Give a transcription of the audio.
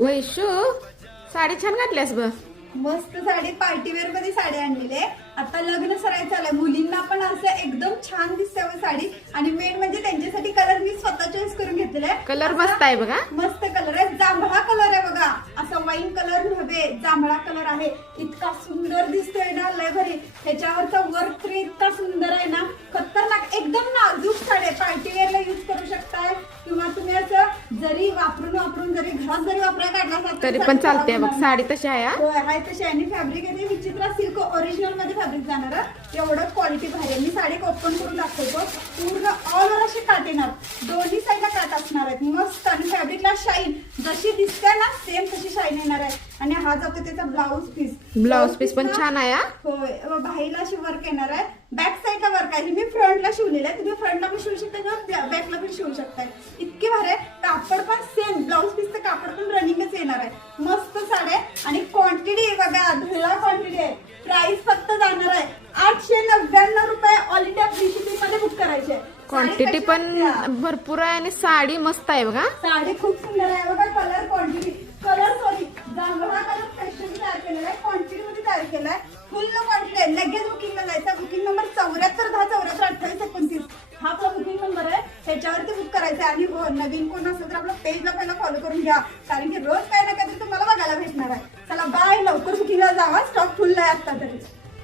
वैशू साडी छान घातल्यास ब. मस्त साडी पार्टीवेअर मध्ये साडी आणलेली आहे. आता लग्न सराई चालू मुलींना पण असं एकदम छान दिसते साडी. आणि मेन म्हणजे त्यांच्यासाठी कलर मी स्वतः चॉईस करून घेतलेला आहे. कलर मस्त आहे बघा. मस्त कलर आहे, जांभळा कलर आहे बघा. असा वाईन कलर नव्हे, जांभळा कलर आहे. इतका सुंदर दिसतोय ना, लय भारी. त्याच्यावरचा वर्क इतका सुंदर आहे ना, खतरनाक. एकदम नाजूक साडी आहे, पार्टीवेअरला यूज करू शकताय किंवा तुम्ही असं जरी वापरून जरी घरात जरी वापरायला काढला तरी पण चालते बघ. साडी तशी आहे. आहे तशी. आणि फॅब्रिक आहे ते विचित्र सिल्क ओरिजिनल मध्ये फॅब्रिक जाणार. एवढं क्वालिटी भारी आहे. मी साडी ओपन करून दाखवतो. पूर्ण ऑल ओव्हर अशी काट येणार, दोन्ही साईडला काट असणार आहेत. मस्त. आणि फॅब्रिकला शाईन जशी दिसते ना सेम तशी शाईन येणार आहे. आणि हा जातो त्याचा ब्लाऊज पीस. ब्लाऊज पीस पण छान आहे. होय, बाहीला अशी वर्क येणार आहे. बॅक साईडला वर्क आहे. मी फ्रंटला शिवलेलं आहे. तुम्ही फ्रंटला पण शिवू शकता किंवा बॅकला पण शिवू शकताय. इतके भारी आहे. कापड पण सेम, ब्लाऊज पीसचं कापड पण रनिंगच येणार आहे. मस्त साडी आहे. आणि क्वांटिटी बघा, धुळा क्वांटिटी आहे. प्राइस फक्त जाणार आहे 899 रुपये. ऑल इंडिया फ्री शिपिंग मध्ये बुक करायचे. क्वांटिटी पण भरपूर आहे आणि साडी मस्त आहे बघा. साडी खूप सुंदर आहे बघा. कलर क्वांटिटी, कलर सॉरी जांभळा कलर स्पेशली तयार केलेला आहे. क्वांटिटी मध्ये तयार केलाय. फुल क्वांटिटी आहे. लगेच बुकिंगला जायचं. Booking number 7410742829. हा आपला बुकिंग नंबर आहे. त्याच्यावरती बुक करायचं. आणि हो, नवीन कोण असेल तर आपल्या पेजला पहिला फॉलो करून घ्या, कारण की रोज काय ना काहीतरी तुम्हाला बघायला भेटणार आहे. चला बाय. लवकर बुकिंगला जावा. स्टॉक फुल आहे आता तरी.